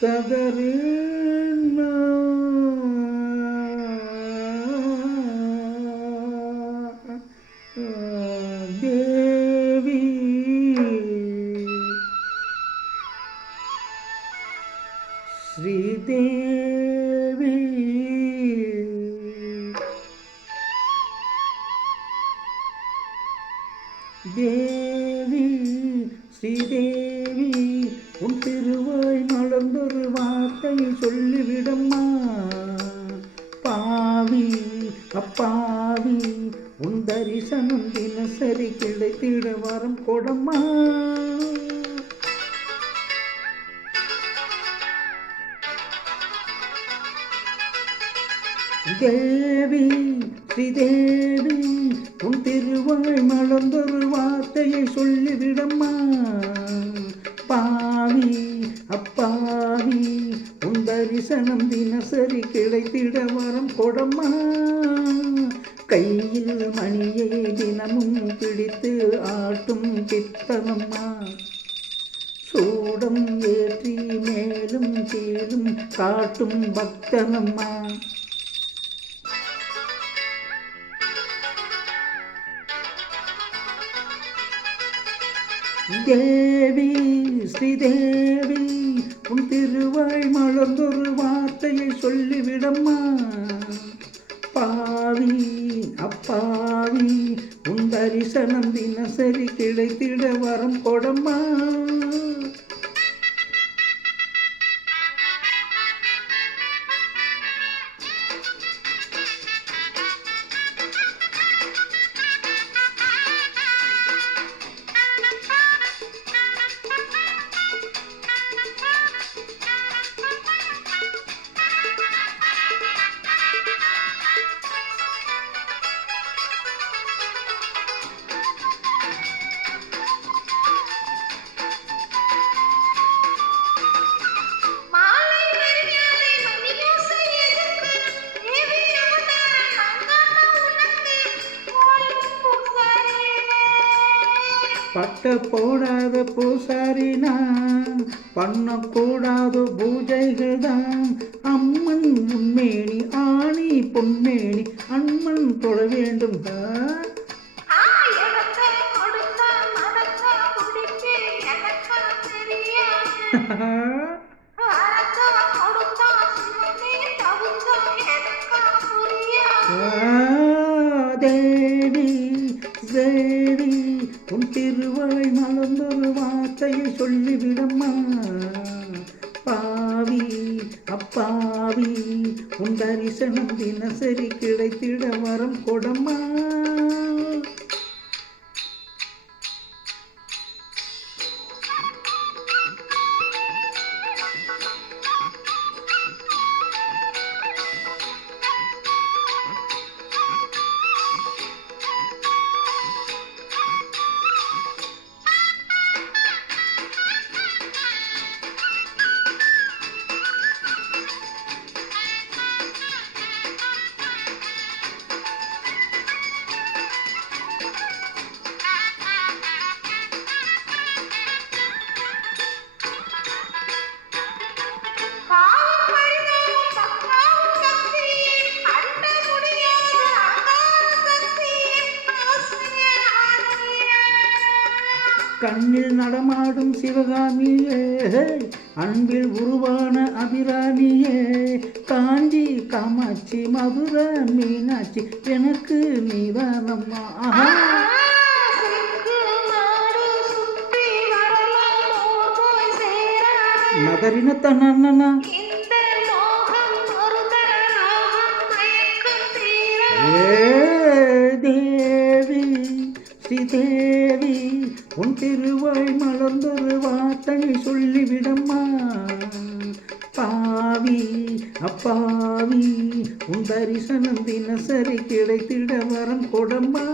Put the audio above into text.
ததறு தேவி ஸ்ரீதேவி தேவி ஸ்ரீதேவி உன் திருவாய் மலர்ந்தொரு வார்த்தையை சொல்லிவிடம்மா. பாவி அப்பாவி உன் தரிசனம் தினசரி கிடைத்திட வரம் கொடம்மா. தேவி ஸ்ரீதேவி உன் திருவாய் மலர்ந்தொரு வார்த்தையை சொல்லிவிடம்மா. பாவி அப்பாவி உன் தரிசனம் தினசரி கிடைத்திட வரம் கொடம்மா. கையில் மணியை தினமும் பிடித்து ஆட்டும் பித்தனம்மா. சூடம் ஏற்றி மேலும் கீழும் காட்டும் பக்தனம்மா. தேவி ஸ்ரீதேவி உன் திருவாய் மலர்ந்தொரு வார்த்தையை சொல்லிவிடம்மா. பாவி அப்பாவி உன் தரிசனம் தினசரி கிடைத்திட வரம் கொடம்மா. பட்ட போடாத பூசாரி நான் பண்ணக்கூடாத பூஜைகள் தான். அம்மன் உண்மேனி ஆணி பொன்மேனி அம்மன் தொழ வேண்டும். தேவி தேவி உன் திருவாய் மலர்ந்தொரு வார்த்தையை சொல்லிவிடம்மா. பாவி அப்பாவி உன் தரிசனம் தினசரி கிடைத்திட வரம் கொடம்மா. கண்ணில் நடமாடும் சிவகாமியே அன்பில் உருவான அபிராமியே. காஞ்சி காமாட்சி மதுரை மீனாட்சி எனக்கு நீதானம்மா. நகரின தன்னா தேவி ஸ்ரீதேவி உன் திருவாய் மலர்ந்தொரு வார்த்தையை சொல்லிவிடம்மா. பாவி அப்பாவி உன் தரிசனம் தினசரி கிடைத்திட வரம் கொடம்மா.